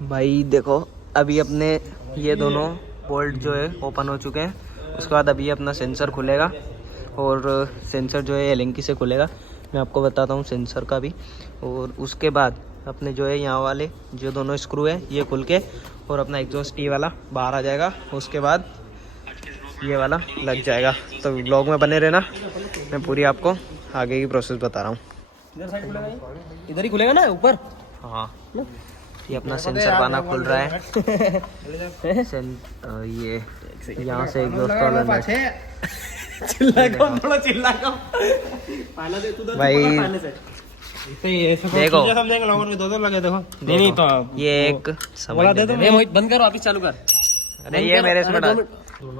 भाई देखो अभी अपने ये दोनों बोल्ट जो है ओपन हो चुके हैं। उसके बाद अभी अपना सेंसर खुलेगा और सेंसर जो है एलेंकी से खुलेगा। मैं आपको बताता हूँ सेंसर का भी। और उसके बाद अपने जो है यहाँ वाले जो दोनों स्क्रू है ये खुल के और अपना एग्जॉस्ट ये वाला बाहर आ जाएगा। उसके बाद ये वाला लग जाएगा। तो ब्लॉग में बने रहना, मैं पूरी आपको आगे की प्रोसेस बता रहा हूँ। इधर ही खुलेगा ना ऊपर। हाँ ये अपना सेंसर पाना खुल रहा है। ये यहाँ से एग्जॉस्ट वाला भाई देखो नहीं तो ये एक समझ बंद करो वापिस चालू कर। अरे ये मेरे से बड़ा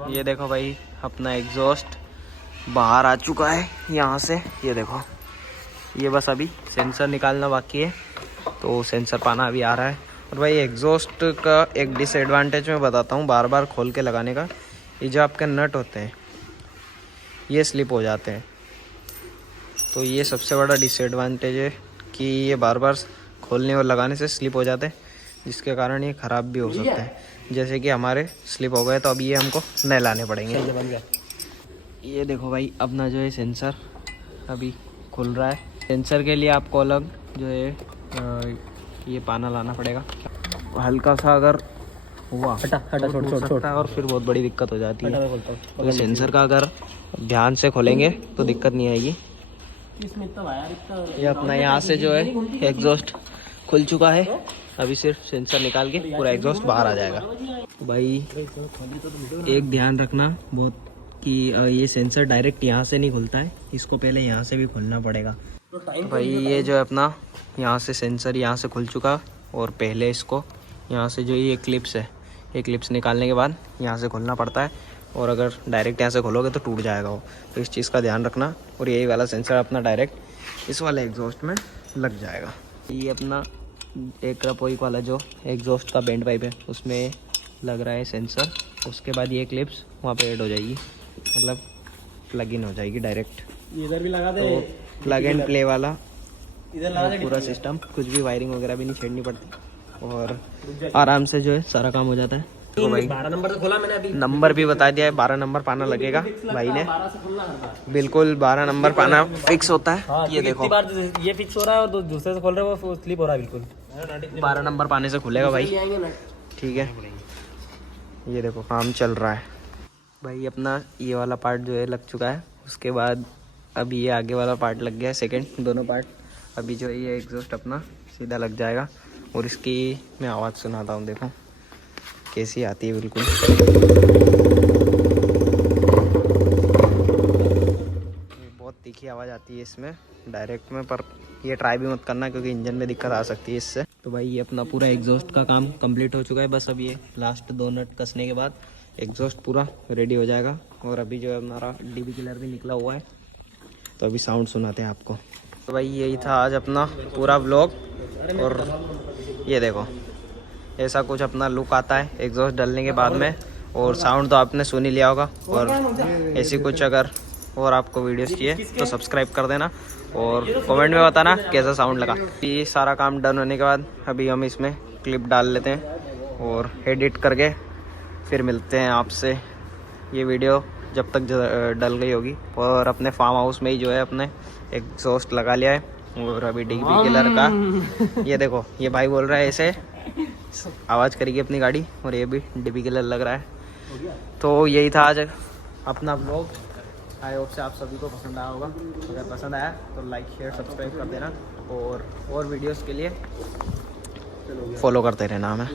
ये देखो भाई अपना एग्जॉस्ट बाहर आ चुका है यहाँ से। ये देखो ये बस अभी सेंसर निकालना बाकी है। तो सेंसर पाना अभी आ रहा है। और भाई एग्जॉस्ट का एक डिसएडवांटेज मैं बताता हूँ बार बार खोल के लगाने का। ये जो आपके नट होते हैं ये स्लिप हो जाते हैं। तो ये सबसे बड़ा डिसएडवांटेज है कि ये बार बार खोलने और लगाने से स्लिप हो जाते हैं, जिसके कारण ये ख़राब भी हो सकते हैं। जैसे कि हमारे स्लिप हो गए तो अब ये हमको नए लाने पड़ेंगे। ये देखो भाई अपना जो है सेंसर अभी खुल रहा है। सेंसर के लिए आपको अलग जो है ये पाना लाना पड़ेगा। हल्का सा अगर हुआ हटा छोड़ सकता है और फिर बहुत बड़ी दिक्कत हो जाती है। तो सेंसर का अगर ध्यान से खोलेंगे तो दिक्कत नहीं आएगी। ये अपना यहाँ से जो है एग्जॉस्ट खुल चुका है। अभी सिर्फ सेंसर निकाल के पूरा एग्जॉस्ट बाहर आ जाएगा। भाई एक ध्यान रखना बहुत कि ये सेंसर डायरेक्ट यहाँ से नहीं खुलता है, इसको पहले यहाँ से भी खोलना पड़ेगा। भाई ये जो है अपना यहाँ से सेंसर यहाँ से खुल चुका और पहले इसको यहाँ से जो ये क्लिप्स है ये क्लिप्स निकालने के बाद यहाँ से खोलना पड़ता है। और अगर डायरेक्ट यहाँ से खोलोगे तो टूट जाएगा वो। तो इस चीज़ का ध्यान रखना। और यही वाला सेंसर अपना डायरेक्ट इस वाले एग्जॉस्ट में लग जाएगा। ये अपना एक रपोइक वाला जो एग्जॉस्ट का बैंड पाइप है उसमें लग रहा है सेंसर। उसके बाद ये क्लिप्स वहाँ पे ऐड हो जाएगी, मतलब प्लग इन हो जाएगी डायरेक्ट। इधर भी लगा दे। तो प्लग एंड प्ले वाला इधर लगा दे पूरा सिस्टम, कुछ भी वायरिंग वगैरह भी नहीं छेड़नी पड़ती और आराम से जो है सारा काम हो जाता है। तो भाई 12 नंबर तो खोला मैंने अभी। नंबर भी बता दिया है, 12 नंबर पाना लगेगा भाई ने। बिल्कुल 12 नंबर पाना फिक्स होता है। हाँ, ये देखो बार ये फिक्स हो रहा है और दूसरे से खोल रहे हो वो स्लिप हो रहा है बिल्कुल। 12 नंबर पाने से खुलेगा भाई, ठीक है। ये देखो काम चल रहा है भाई। अपना ये वाला पार्ट जो है लग चुका है। उसके बाद अभी ये आगे वाला पार्ट लग गया है, सेकंड दोनों पार्ट। अभी जो है ये एग्जॉस्ट अपना सीधा लग जाएगा। और इसकी मैं आवाज़ सुनाता हूँ, देखो कैसी आती है बिल्कुल। बहुत तीखी आवाज़ आती है इसमें डायरेक्ट में, पर ये ट्राई भी मत करना क्योंकि इंजन में दिक्कत आ सकती है इससे। तो भाई ये अपना पूरा एग्जॉस्ट का काम कंप्लीट हो चुका है। बस अब ये लास्ट 2 नट कसने के बाद एग्जॉस्ट पूरा रेडी हो जाएगा। और अभी जो है हमारा डीबी किलर भी निकला हुआ है, तो अभी साउंड सुनाते हैं आपको। तो भाई यही था आज अपना पूरा व्लॉग। और ये देखो ऐसा कुछ अपना लुक आता है एग्जॉस्ट डालने के बाद में। और साउंड तो आपने सुन ही लिया होगा। और ऐसी कुछ अगर और आपको वीडियोस चाहिए तो सब्सक्राइब कर देना और कमेंट में बताना कैसा साउंड लगा। ये सारा काम डन होने के बाद अभी हम इसमें क्लिप डाल लेते हैं और एडिट करके फिर मिलते हैं आपसे। ये वीडियो जब तक डल गई होगी। और अपने फार्म हाउस में ही जो है अपने एग्जॉस्ट लगा लिया है। और अभी डीबी किलर का ये देखो ये भाई बोल रहा है ऐसे आवाज़ करेगी अपनी गाड़ी। और ये भी डीबी किलर लग रहा है। तो यही था आज अपना व्लॉग। आई होप से आप सभी को पसंद आया होगा। अगर पसंद आया तो लाइक शेयर सब्सक्राइब कर देना। और वीडियोस के लिए फॉलो करते रहना हमें।